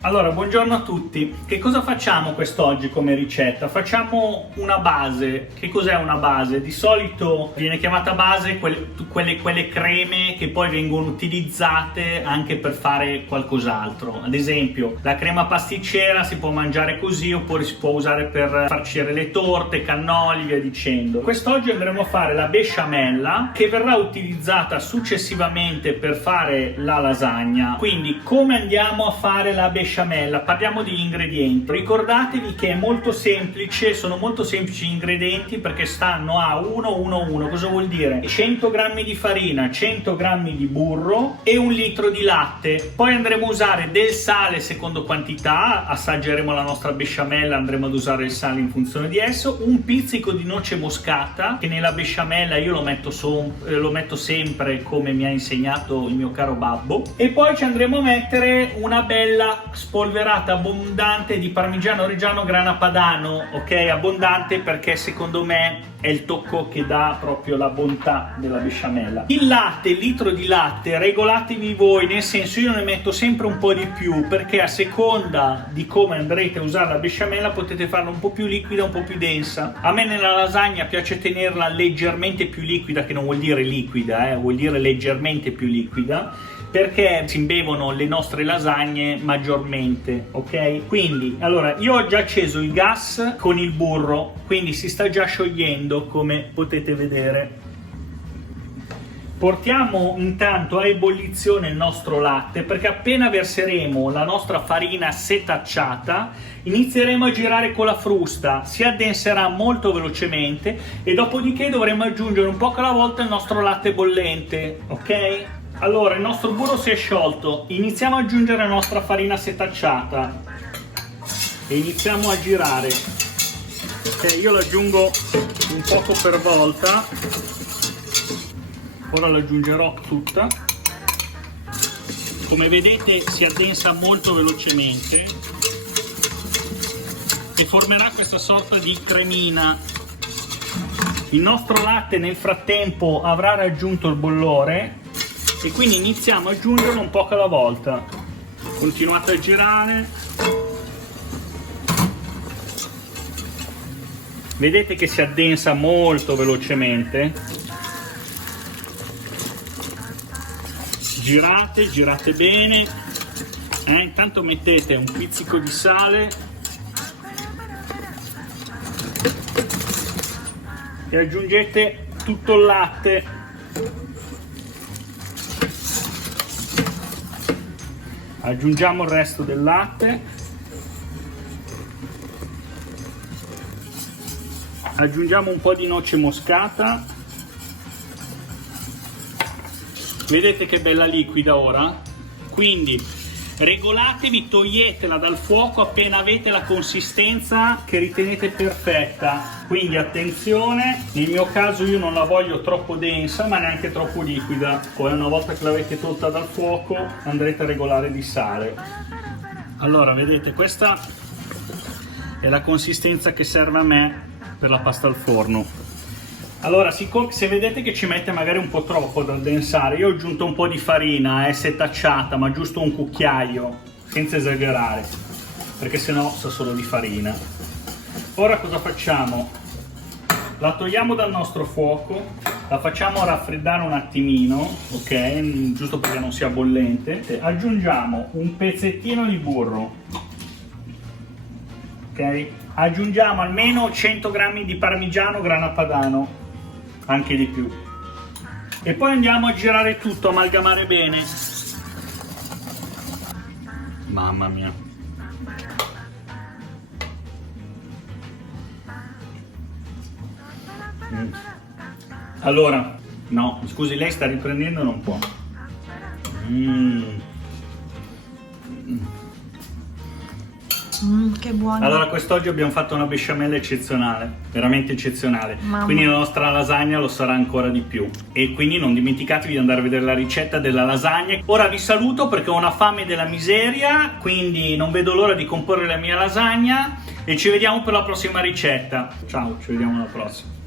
Allora, buongiorno a tutti. Che cosa facciamo quest'oggi come ricetta? Facciamo una base. Che cos'è una base? Di solito viene chiamata base quelle creme che poi vengono utilizzate anche per fare qualcos'altro. Ad esempio, la crema pasticcera si può mangiare così, oppure si può usare per farcire le torte, cannoli, via dicendo. Quest'oggi andremo a fare la besciamella, che verrà utilizzata successivamente per fare la lasagna. Quindi, come andiamo a fare la besciamella? Parliamo degli ingredienti. Ricordatevi che è molto semplice, sono molto semplici gli ingredienti perché stanno a 1-1-1. Cosa vuol dire? 100 g di farina, 100 g di burro e 1 litro di latte. Poi andremo a usare del sale secondo quantità, assaggeremo la nostra besciamella, andremo ad usare il sale in funzione di esso, un pizzico di noce moscata, che nella besciamella io lo metto sempre come mi ha insegnato il mio caro babbo, e poi ci andremo a mettere una bella spolverata abbondante di parmigiano reggiano grana padano, ok? Abbondante perché secondo me è il tocco che dà proprio la bontà della besciamella. Il latte, il litro di latte, regolatevi voi, nel senso io ne metto sempre un po' di più perché a seconda di come andrete a usare la besciamella potete farla un po' più liquida, un po' più densa. A me nella lasagna piace tenerla leggermente più liquida, che non vuol dire liquida, vuol dire leggermente più liquida, perché si imbevono le nostre lasagne maggiormente, ok? Quindi, allora, io ho già acceso il gas con il burro, quindi si sta già sciogliendo, come potete vedere. Portiamo intanto a ebollizione il nostro latte, perché appena verseremo la nostra farina setacciata inizieremo a girare con la frusta, si addenserà molto velocemente e dopodiché dovremo aggiungere un po' alla volta il nostro latte bollente, ok? Allora, il nostro burro si è sciolto, iniziamo ad aggiungere la nostra farina setacciata e iniziamo a girare. Ok, io l'aggiungo un poco per volta, ora l'aggiungerò tutta. Come vedete si addensa molto velocemente e formerà questa sorta di cremina. Il nostro latte nel frattempo avrà raggiunto il bollore e quindi iniziamo ad aggiungerlo un po' alla volta. Continuate a girare. Vedete che si addensa molto velocemente. Girate bene. Intanto mettete un pizzico di sale e aggiungete tutto il latte. Aggiungiamo il resto del latte, aggiungiamo un po' di noce moscata. Vedete che bella liquida ora? Quindi regolatevi, toglietela dal fuoco appena avete la consistenza che ritenete perfetta. Quindi attenzione, nel mio caso io non la voglio troppo densa ma neanche troppo liquida. Poi una volta che l'avete tolta dal fuoco andrete a regolare di sale. Allora vedete, questa è la consistenza che serve a me per la pasta al forno. Allora, se vedete che ci mette magari un po' troppo da addensare, io ho aggiunto un po' di farina, è setacciata, ma giusto un cucchiaio, senza esagerare, perché sennò sa solo di farina. Ora cosa facciamo? La togliamo dal nostro fuoco, la facciamo raffreddare un attimino, ok? Giusto perché non sia bollente. Aggiungiamo un pezzettino di burro, ok? Aggiungiamo almeno 100 g di parmigiano grana padano, anche di più, e poi andiamo a girare tutto, amalgamare bene. Mamma mia. Allora, no, scusi, lei sta riprendendo, non può. Che buono. Allora, quest'oggi abbiamo fatto una besciamella eccezionale, veramente eccezionale. Mamma. Quindi la nostra lasagna lo sarà ancora di più. E quindi non dimenticatevi di andare a vedere la ricetta della lasagna. Ora vi saluto perché ho una fame della miseria, quindi non vedo l'ora di comporre la mia lasagna e ci vediamo per la prossima ricetta. Ciao, ci vediamo alla prossima.